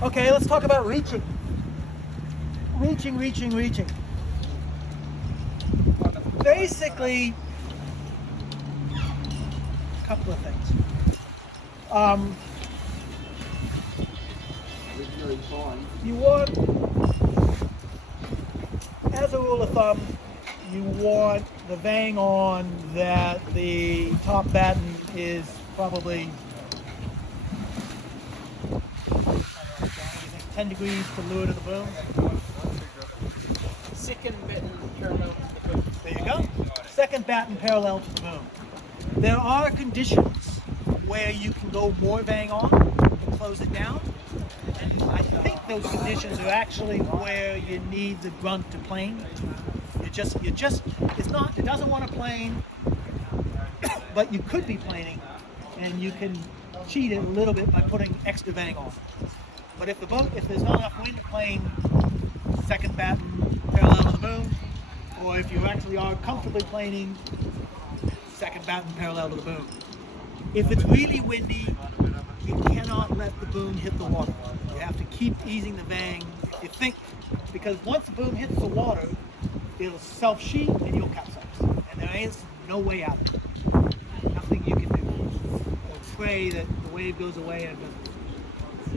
Okay, let's talk about reaching. Reaching. Basically, a couple of things. Um, you want, as a rule of thumb, you want the vang on that the top batten is probably 10 degrees to lure to the boom. Second bitten parallel to the boom. There you go. Second batten parallel to the boom. There are conditions where you can go more vang on to close it down. And I think those conditions are actually where you need the grunt to plane. It doesn't want to plane, but you could be planing, and you can cheat it a little bit by putting extra vang on. But if there's not enough wind to plane, second batten parallel to the boom, or if you actually are comfortably planing, second batten parallel to the boom. If it's really windy, you cannot let the boom hit the water. You have to keep easing the vang. You think, because once the boom hits the water, it'll self-sheet and you'll capsize. And there is no way out of it. Nothing you can do. Or pray that the wave goes away and it doesn't.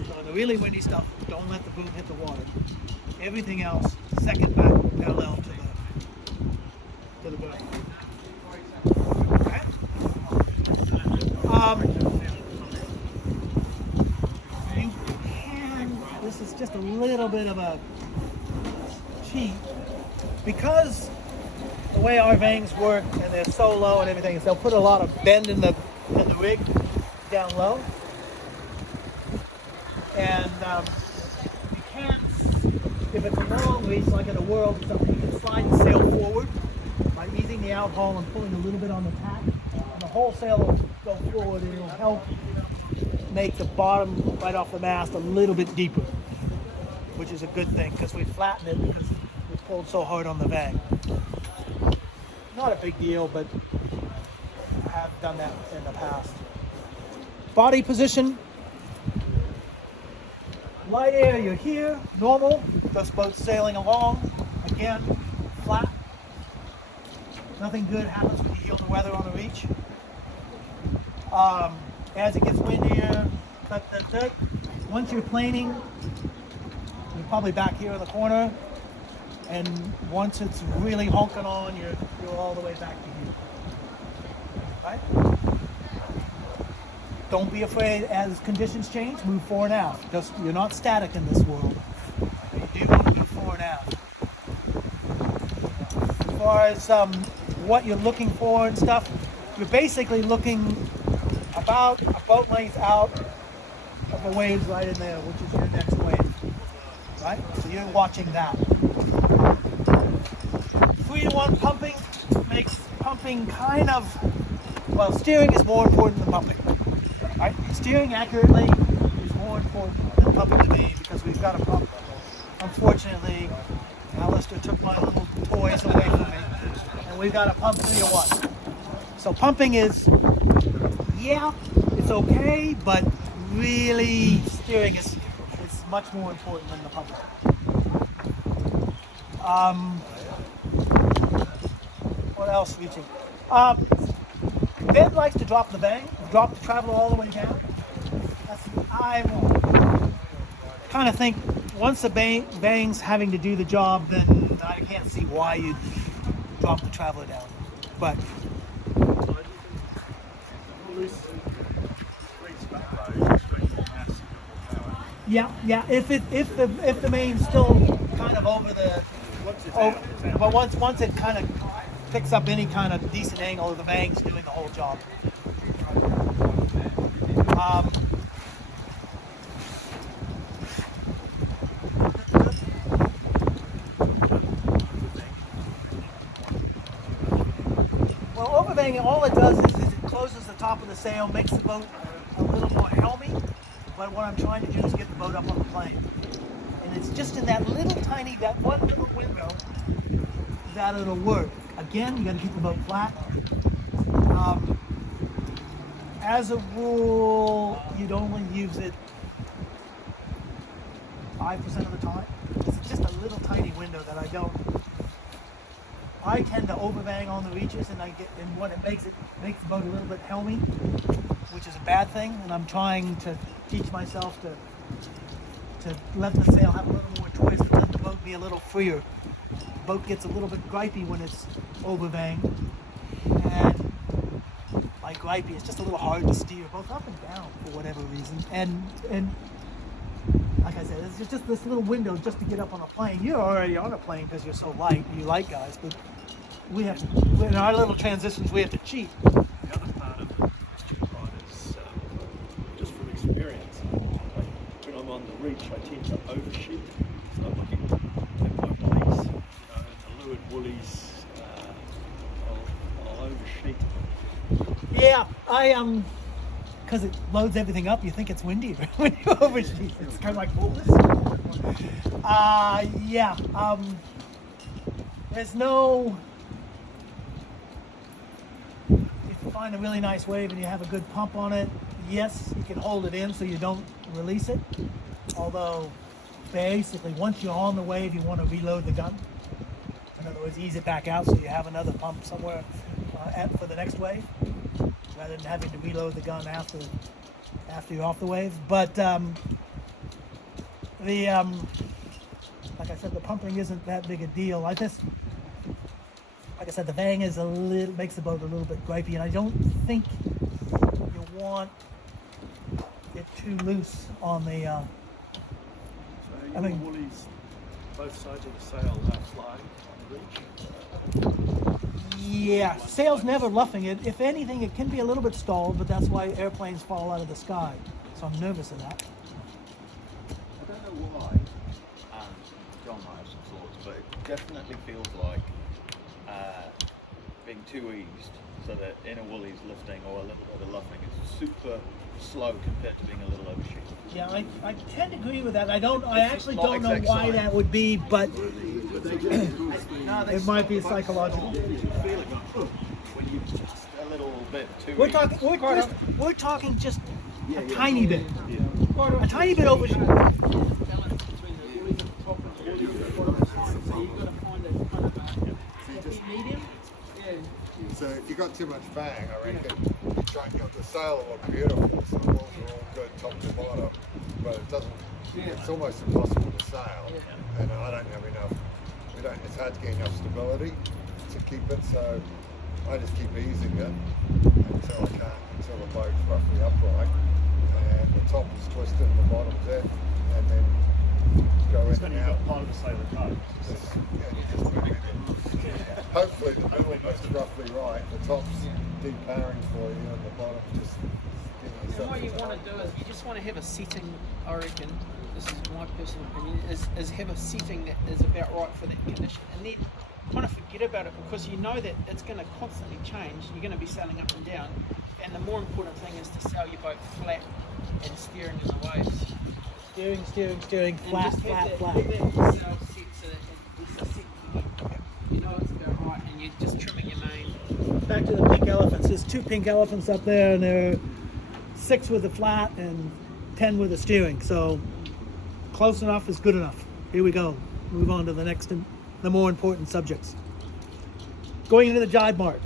So on the really windy stuff, don't let the boom hit the water. Everything else, second batten parallel to the boom. Okay? You can, this is just a little bit of a cheat, because the way our vangs work and they're so low and everything is they'll put a lot of bend in the rig down low. And you can, if it's a long reach like in a whirl or something, you can slide the sail forward by easing the outhaul and pulling a little bit on the tack. And the whole sail will go forward and it'll help make the bottom right off the mast a little bit deeper, which is a good thing because we flattened it because we pulled so hard on the vang. Not a big deal, but I have done that in the past. Body position. Light air, you're here, normal, just boat sailing along. Again, flat. Nothing good happens when you yield the weather on a reach. As it gets windier, once you're planing, you're probably back here in the corner. And once it's really honking on, you're all the way back to here. Right? Don't be afraid as conditions change, move fore and aft. You're not static in this world. You do want to move fore and aft. As far as what you're looking for and stuff, you're basically looking about a boat length out of the waves right in there, which is your next wave. Right? So you're watching that. 3-to-1 pumping makes pumping kind of, well, steering is more important than pumping. Right? Steering accurately is more important than pumping to me because we've got a pump. Unfortunately, Alistair took my little toys away from me, and we've got a pump 3-to-1. So pumping is, yeah, it's okay, but really steering is much more important than the pumping. What else reaching? Ben likes to drop the vang, drop the traveler all the way down. I kind of think once the vang's having to do the job, then I can't see why you'd drop the traveler down. But yeah. If the main's still kind of over the, but once it kind of picks up any kind of decent angle, the vang's doing the whole job. Well, overvanging, all it does is it closes the top of the sail, makes the boat a little more helmy. But what I'm trying to do is get the boat up on the plane. And it's just in that one little window that it'll work. Again, you got to keep the boat flat. As a rule, you'd only use it 5% of the time. It's just a little tiny window that I tend to overbang on the reaches, and what it makes the boat a little bit helmy, which is a bad thing. And I'm trying to teach myself to let the sail have a little more twist, and let the boat be a little freer. The boat gets a little bit gripey when it's overbanged, and by gripey, it's just a little hard to steer both up and down for whatever reason. And like I said, it's just this little window just to get up on a plane. You're already on a plane because you're so light, you light guys, but we have to, in our little transitions, we have to cheat. The other part of the question, right, is just from experience. When I'm on the reach, I tend to overshoot. So I'm looking at my woolies, the leeward woolies, I'll overshoot. Yeah, because it loads everything up. You think it's windy when you overshoot. It's kind of like, oh, this is yeah. There's no. If you find a really nice wave and you have a good pump on it, yes, you can hold it in so you don't release it. Although, basically, once you're on the wave, you want to reload the gun. In other words, ease it back out so you have another pump somewhere for the next wave, rather than having to reload the gun after you're off the wave. But like I said, the pumping isn't that big a deal. Like I said, the bang makes the boat a little bit gripey, and I don't think you want it too loose on the. So your woolies, both sides of the sail are flying on the reach. Yeah, sail's never luffing it. If anything, it can be a little bit stalled, but that's why airplanes fall out of the sky. So I'm nervous of that. I don't know why, John might have some thoughts, but it definitely feels like being too eased, so that inner woolly's lifting or a little bit of luffing is super slow compared to being a little overshoot. Yeah, I tend to agree with that. I actually not don't know exact why science. that would be, but it might be psychological. You feel it when you just a little bit too We're eased. talking just a tiny bit. A tiny bit overshoot. balance between the woolies at the top and the woolies at the bottom. So you've got to find a kind of a happy medium. Yeah. So if you got too much bang, I reckon you try and get the sail look beautiful, so the walls are all good top to bottom, but it doesn't. It's almost impossible to sail, and I don't have enough. It's hard to get enough stability to keep it. So I just keep easing it until the boat's roughly upright, and the top is twisted and the bottom's it, and then go It's in when and you've out. got part of the sail at home. And you just move it in. Hopefully the middle bit's roughly right. The top's de-powering for you, and the bottom's just giving you And what something. you want to do is you just want to have a setting, I reckon, this is my personal opinion, is have a setting that is about right for that condition. And then kind of forget about it, because you know that it's going to constantly change. You're going to be sailing up and down. And the more important thing is to sail your boat flat and steering in the waves. Steering, And flat, just flat, have flat. that sail set so that it's a set you know it's about right, and you're just trimming your main. Back to the pink elephants. There's 2 pink elephants up there, and there are 6 with the flat and 10 with the steering. So close enough is good enough. Here we go. Move on to the next and the more important subjects. Going into the jibe mark.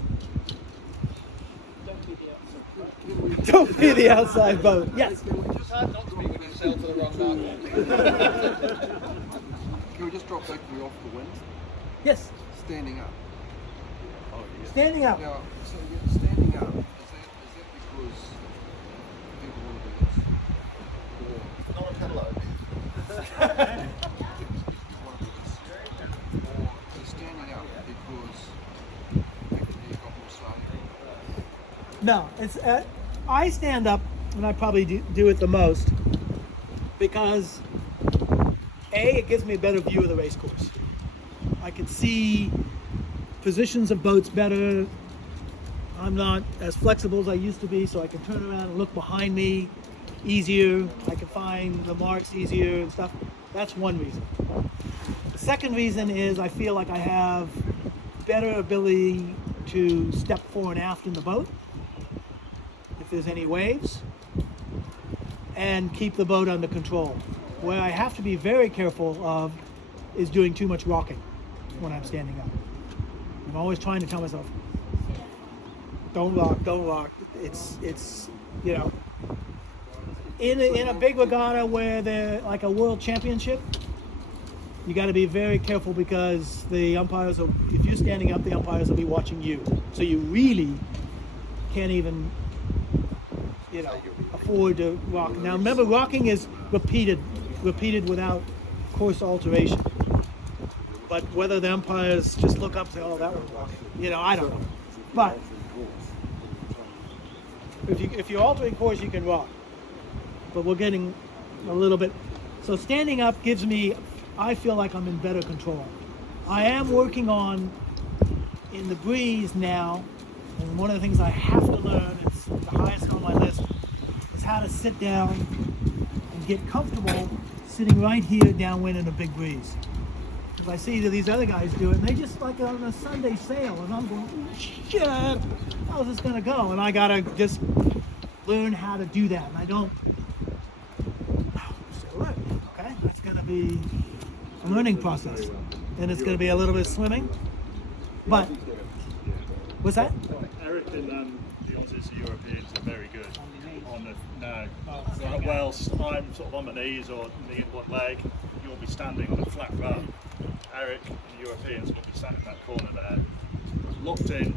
Don't be the outside. Don't be the outside boat. Yes. It's hard not to be when you sail to the wrong mark. Can we just drop back to the off the wind? Yes. Standing up. Oh, yeah. Standing up. Now, so you're standing up, is that because people want to do this? Or Not a pillow. you want to do this? Or you're standing up because actually you've got more sailing? No, it's I stand up, and I probably do it the most because it gives me a better view of the race course. I can see positions of boats better. I'm not as flexible as I used to be, so I can turn around and look behind me easier. I can find the marks easier and stuff. That's one reason. The second reason is I feel like I have better ability to step fore and aft in the boat if there's any waves, and keep the boat under control. Where I have to be very careful of is doing too much rocking when I'm standing up. I'm always trying to tell myself, don't rock, don't rock. It's you know, in a big regatta where they're like a world championship, you got to be very careful because the umpires will, if you're standing up, the umpires will be watching you. So you really can't even, you know, afford to rock. Now remember, rocking is repeated without course alteration. But whether the umpires just look up and say, oh, that was rocking, you know, I don't know. But if you're altering course, you can rock. But we're getting a little bit. So standing up gives me, I feel like I'm in better control. I am working on, in the breeze now, and one of the things I have to learn, it's the highest on my list, is how to sit down and get comfortable sitting right here downwind in a big breeze. Because I see that these other guys do it, and they just like on a Sunday sail, and I'm going, shit, how's this gonna go? And I gotta just learn how to do that, and I don't. So look, okay, that's gonna be a learning process, and it's gonna be a little bit of swimming, but what's that? Eric and the Aussies, the Europeans are very good on the whilst I'm sort of on my knees or knee in one leg, you'll be standing on a flat run. Eric and the Europeans will be sat in that corner there, locked in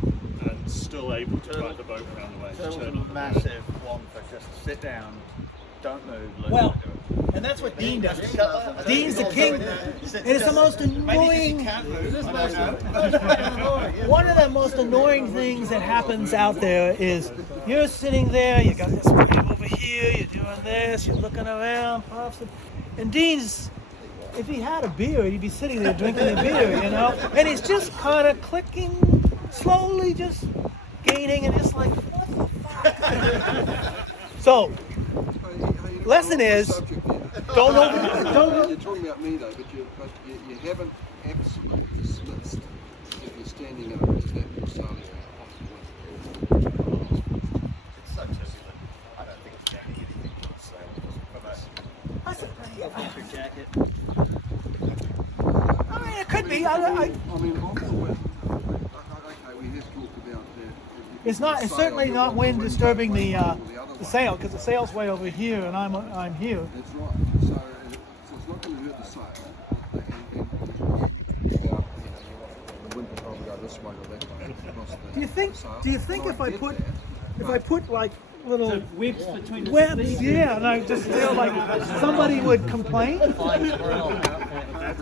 and still able to ride the boat around the waves. Turtle's a massive one for just sit down, don't move. let Well, it do it. and that's what Dean does. Dean's the king, and it's the most annoying. One of the most annoying things that happens out there is you're sitting there, you got this wave over here, you're doing this, you're looking around, puffs, and Dean's, if he had a beer, he'd be sitting there drinking a beer, you know, and he's just kind of clicking, slowly just gaining, and it's like, what the fuck? So, lesson is, don't You're talking about me though, but you haven't absolutely dismissed if you're standing up is that you're sailing off the wind. It's so turbulent. I don't think it's down anything to the sail. Electric jacket. I mean, it could be. I mean, off the wind. Okay, we have talked about that. it's not. It's certainly not wind disturbing the sail, because the sail's way over here and I'm here. That's right. So it's not going to hurt the sail. The wind can probably go this way or that way. across the- Do you think? the sail. Do you think And if I get put that, like little So webs between the webs, yeah, and I just feel like somebody would complain? I don't know. I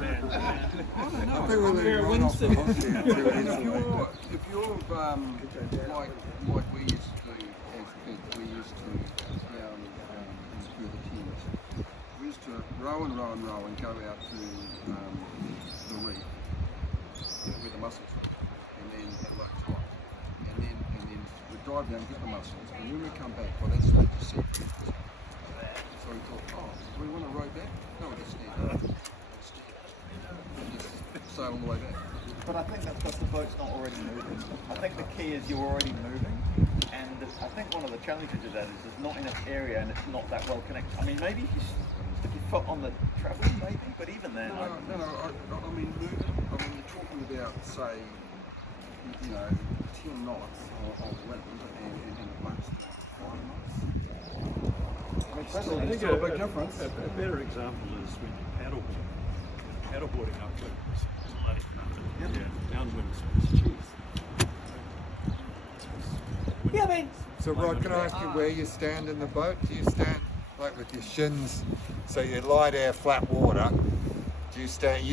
think we're leaving right off the hook here too easily. If you're like we used to do as kids, we used to down through the Thames. We used to row and go out to the reef where the mussels were, and then at low tide, and then we drive down, get the mussels, and when we come back, well, that stage is set. So we thought, oh, do we want to row back? No, we just stand up. And just sail all the way back. But I think that's because the boat's not already moving. I think the key is you're already moving, and I think one of the challenges of that is there's not enough area and it's not that well connected. I mean, maybe if you stick your foot on the travel, maybe, but even then, No, I mean moving. I mean, you're talking about, say, 10 knots of wind and a blast 5 knots. I think a big difference. A better example is when you paddleboarding up to downwind swings. Yeah, I mean, So Rod, can I ask you where you stand in the boat? Do you stand like with your shins, so you lie there flat water? Do you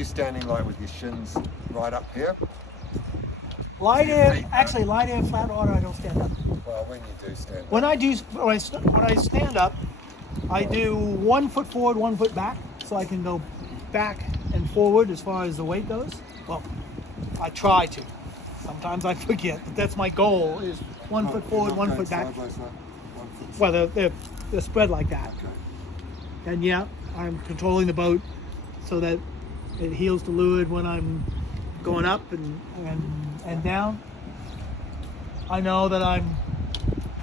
standing like with your shins right up here? light air, actually light air, flat water, I don't stand up. Well, when you do stand up. When I stand up, I do 1 foot forward, 1 foot back, so I can go back and forward as far as the weight goes. Well, I try to. Sometimes I forget, but that's my goal: is 1 foot forward, 1 foot back. Side by side, 1 foot. Well, they're spread like that. Okay. And yeah, I'm controlling the boat so that it heels to leeward when I'm going up and down. I know that I'm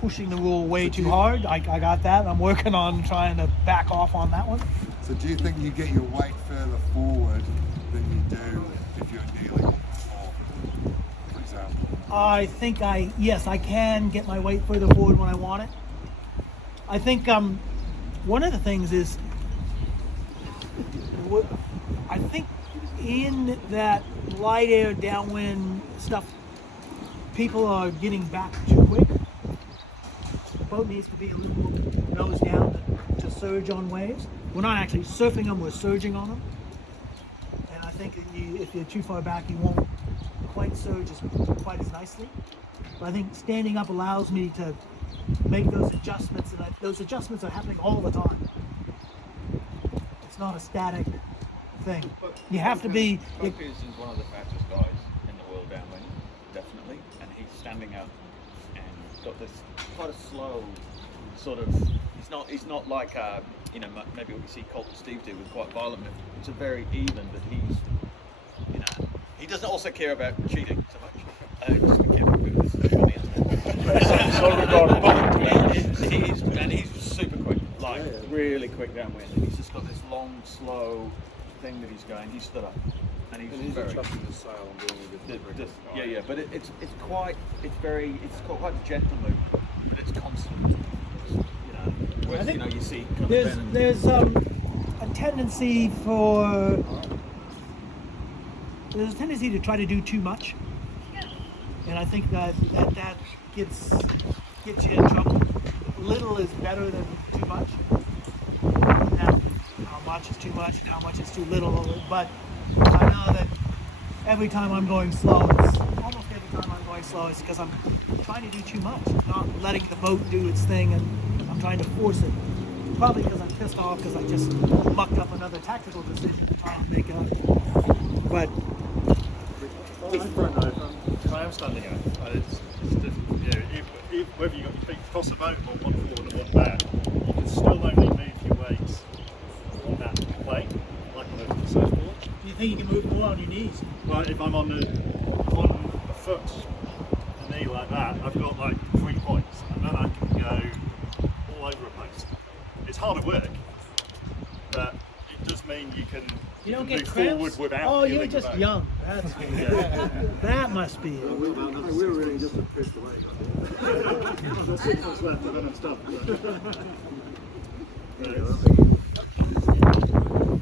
pushing the rule way too hard. I got that. I'm working on trying to back off on that one. So do you think you get your weight further forward than you do if you're kneeling on the floor, for example? I think yes, I can get my weight further forward when I want it. I think one of the things is, I think in that light air downwind stuff, people are getting back too quick. The boat needs to be a little more nose down to surge on waves. We're not actually surfing them, we're surging on them. And I think if you're too far back, you won't quite surge quite as nicely. But I think standing up allows me to make those adjustments, and those adjustments are happening all the time. It's not a static thing. You have to be. Focus is one of the fastest guys in the world downwind, definitely, and he's standing up and got this quite a slow sort of. He's not like maybe what you see Colt and Steve do with quite violent movement. It's a very even, but he doesn't also care about cheating so much. Just be careful with this is on the internet. And he's super quick, like really quick downwind. And he's just got this long, slow thing that he's going. He stood up, and he's very adjusting the sail and doing yeah. But it's quite a gentle movement, but it's constant. Whereas, I think you see there's a tendency to try to do too much, and I think that gets you in trouble. Little is better than too much. Now, how much is too much and how much is too little, but I know that every time I'm going slow, it's because I'm trying to do too much, not letting the boat do its thing, and I'm trying to force it. Probably because I'm pissed off because I just mucked up another tactical decision to try and make it up. But I am standing out, and it's difficult. Whether you got your feet across the boat or one forward and one back, you can still only move your weight on that plane, like on a surfboard. do you think you can move more on your knees? Well, if I'm on a foot, a knee like that, I've got like 3 points, and then I can go all over a place. It's harder work, but it does mean you can You don't move get forward cramps? without. Oh, you're feeling the just boat. young. That must be it. We're really just a pissed away. I've got 6 months left, I've done stuff. Yeah,